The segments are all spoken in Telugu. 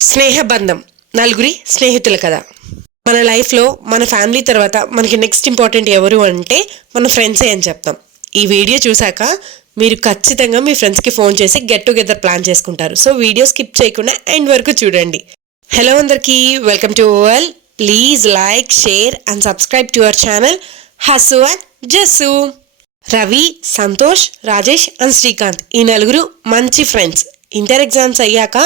స్నేహబంధం నలుగురి స్నేహితుల కథ. మన లైఫ్లో మన ఫ్యామిలీ తర్వాత మనకి నెక్స్ట్ ఇంపార్టెంట్ ఎవరు అంటే మన ఫ్రెండ్సే అని చెప్తాం. ఈ వీడియో చూసాక మీరు ఖచ్చితంగా మీ ఫ్రెండ్స్కి ఫోన్ చేసి గెట్ టుగెదర్ ప్లాన్ చేసుకుంటారు. సో వీడియో స్కిప్ చేయకుండా ఎండ్ వరకు చూడండి. హలో అందరికీ, welcome to Oval. Please like, share and subscribe to our channel Hasu and Jassu. Ravi, Santosh, Rajesh and Srikanth ఈ నలుగురు మంచి ఫ్రెండ్స్. ఇంటర్ ఎగ్జామ్స్ అయ్యాక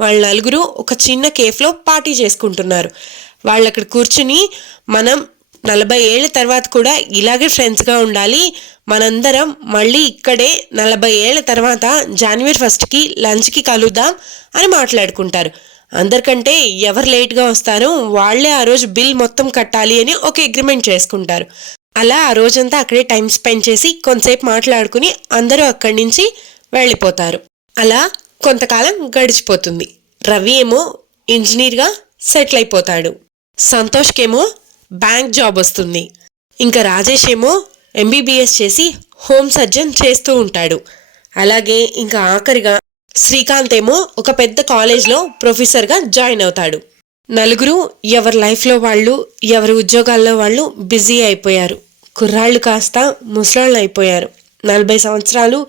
వాళ్ళ నలుగురు ఒక చిన్న కేఫ్లో పార్టీ చేసుకుంటున్నారు. వాళ్ళు అక్కడ కూర్చుని మనం 40 ఏళ్ళ తర్వాత కూడా ఇలాగే ఫ్రెండ్స్గా ఉండాలి, మనందరం మళ్ళీ ఇక్కడే 40 ఏళ్ళ తర్వాత జనవరి 1కి లంచ్కి కలుద్దాం అని మాట్లాడుకుంటారు. అందరికంటే ఎవరు లేట్గా వస్తారో వాళ్ళే ఆ రోజు బిల్ మొత్తం కట్టాలి అని ఒక అగ్రిమెంట్ చేసుకుంటారు. అలా ఆ రోజంతా అక్కడే టైం స్పెండ్ చేసి కొంతసేపు మాట్లాడుకుని అందరూ అక్కడి నుంచి వెళ్ళిపోతారు. అలా కొంతకాలం గడిచిపోతుంది. రవి ఏమో ఇంజనీర్గా సెటిల్ అయిపోతాడు. సంతోష్కేమో బ్యాంక్ జాబ్ వస్తుంది. ఇంకా రాజేష్ ఏమో MBBS చేసి హోమ్ సర్జన్ చేస్తూ ఉంటాడు. అలాగే ఇంకా ఆఖరిగా శ్రీకాంత్ ఏమో ఒక పెద్ద కాలేజ్లో ప్రొఫెసర్గా జాయిన్ అవుతాడు. నలుగురు ఎవరి లైఫ్లో వాళ్ళు, ఎవరి ఉద్యోగాల్లో వాళ్ళు బిజీ అయిపోయారు. కుర్రాళ్ళు కాస్త ముసలాళ్ళు అయిపోయారు. 40 సంవత్సరాలు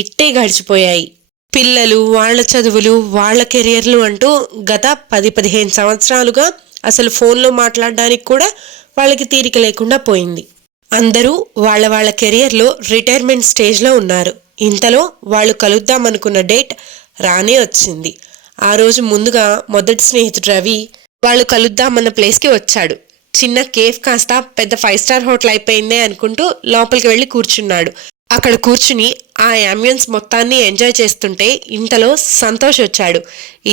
ఇట్టే గడిచిపోయాయి. పిల్లలు, వాళ్ళ చదువులు, వాళ్ళ కెరియర్లు అంటూ గత 10-15 సంవత్సరాలుగా అసలు ఫోన్లో మాట్లాడడానికి కూడా వాళ్ళకి తీరిక లేకుండా పోయింది. అందరూ వాళ్ళ కెరియర్లో రిటైర్మెంట్ స్టేజ్లో ఉన్నారు. ఇంతలో వాళ్ళు కలుద్దామనుకున్న డేట్ రానే వచ్చింది. ఆ రోజు ముందుగా మొదటి స్నేహితుడు రవి వాళ్ళు కలుద్దామన్న ప్లేస్కి వచ్చాడు. చిన్న కేఫ్ కాస్త పెద్ద 5 స్టార్ హోటల్ అయిపోయిందే అనుకుంటూ లోపలికి వెళ్ళి కూర్చున్నాడు. అక్కడ కూర్చుని ఆ అంబియన్స్ మొత్తాన్ని ఎంజాయ్ చేస్తుంటే ఇంతలో సంతోష్ వచ్చాడు.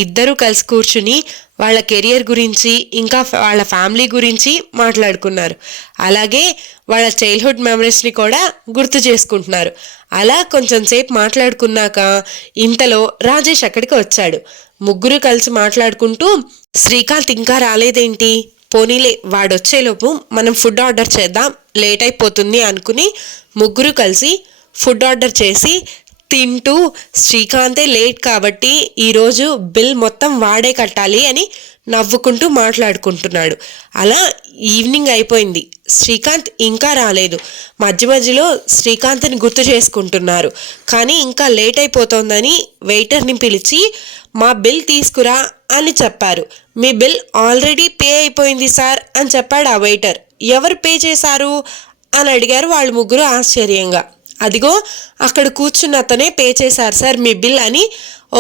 ఇద్దరూ కలిసి కూర్చుని వాళ్ళ కెరియర్ గురించి ఇంకా వాళ్ళ ఫ్యామిలీ గురించి మాట్లాడుకున్నారు. అలాగే వాళ్ళ చైల్డ్హుడ్ మెమరీస్ని కూడా గుర్తు చేసుకుంటున్నారు. అలా కొంచెం సేపు మాట్లాడుకున్నాక ఇంతలో రాజేష్ అక్కడికి వచ్చాడు. ముగ్గురు కలిసి మాట్లాడుకుంటూ, శ్రీకాంత్ ఇంకా రాలేదేంటి, పోనీలే వాడొచ్చేలోపు మనం ఫుడ్ ఆర్డర్ చేద్దాం, లేట్ అయిపోతుంది అనుకుని ముగ్గురు కలిసి ఫుడ్ ఆర్డర్ చేసి తింటూ, శ్రీకాంతే లేట్ కాబట్టి ఈరోజు బిల్ మొత్తం వాడే కట్టాలి అని నవ్వుకుంటూ మాట్లాడుకుంటున్నాడు. అలా ఈవినింగ్ అయిపోయింది. శ్రీకాంత్ ఇంకా రాలేదు. మధ్యలో శ్రీకాంత్ని గుర్తు చేసుకుంటున్నారు. కానీ ఇంకా లేట్ అయిపోతుందని వెయిటర్ని పిలిచి మా బిల్ తీసుకురా అని చెప్పారు. మీ బిల్ ఆల్రెడీ పే అయిపోయింది సార్ అని చెప్పాడు ఆ వెయిటర్. ఎవరు పే చేశారు అని అడిగారు వాళ్ళు ముగ్గురు ఆశ్చర్యంగా. అదిగో అక్కడ కూర్చున్న అతనే పే చేశారు సార్ మీ బిల్ అని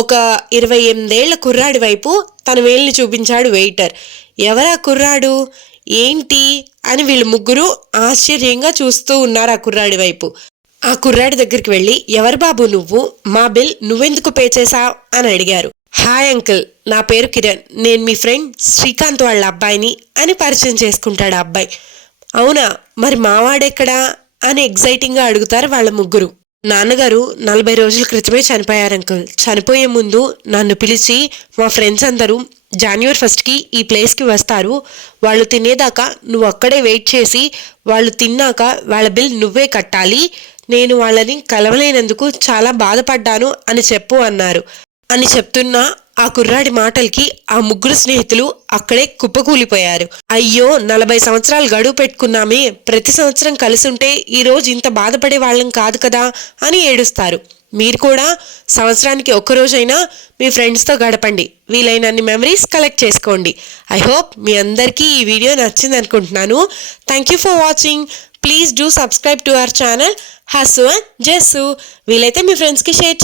ఒక 28 ఏళ్ల కుర్రాడి వైపు తన వేలిని చూపించాడు వెయిటర్. ఎవరా కుర్రాడు, ఏంటి అని వీళ్ళు ముగ్గురు ఆశ్చర్యంగా చూస్తూ ఉన్నారు ఆ కుర్రాడి వైపు. ఆ కుర్రాడి దగ్గరికి వెళ్ళి, ఎవరు బాబు నువ్వు, మా బిల్ నువ్వెందుకు పే చేశావు అని అడిగారు. హాయ్ అంకుల్, నా పేరు కిరణ్, నేను మీ ఫ్రెండ్ శ్రీకాంత్ వాళ్ళ అబ్బాయిని అని పరిచయం చేసుకుంటాడు ఆ అబ్బాయి. అవునా, మరి మావాడెక్కడా అని ఎగ్జైటింగ్గా అడుగుతారు వాళ్ళ ముగ్గురు. నాన్నగారు 40 రోజుల క్రితమే చనిపోయారు అంకుల్. చనిపోయే ముందు నన్ను పిలిచి మా ఫ్రెండ్స్ అందరూ జనవరి 1కి ఈ ప్లేస్కి వస్తారు, వాళ్ళు తినేదాకా నువ్వు అక్కడే వెయిట్ చేసి వాళ్ళు తిన్నాక వాళ్ళ బిల్ నువ్వే కట్టాలి, నేను వాళ్ళని కలవలేనందుకు చాలా బాధపడ్డాను అని చెప్పు అన్నారు. అని చెప్తున్నా ఆ కుర్రాడి మాటలకి ఆ ముగ్గురు స్నేహితులు అక్కడే కుప్పకూలిపోయారు. అయ్యో, 40 సంవత్సరాలు గడువు పెట్టుకున్నామే, ప్రతి సంవత్సరం కలిసి ఉంటే ఈరోజు ఇంత బాధపడే వాళ్ళం కాదు కదా అని ఏడుస్తారు. మీరు కూడా సంవత్సరానికి ఒక్కరోజైనా మీ ఫ్రెండ్స్తో గడపండి, వీలైనన్ని మెమరీస్ కలెక్ట్ చేసుకోండి. ఐ హోప్ మీ అందరికీ ఈ వీడియో నచ్చింది అనుకుంటున్నాను. Thank you for watching. Please do subscribe to our channel Hasu and Jassu. వీలైతే మీ ఫ్రెండ్స్కి షేర్ చేయండి.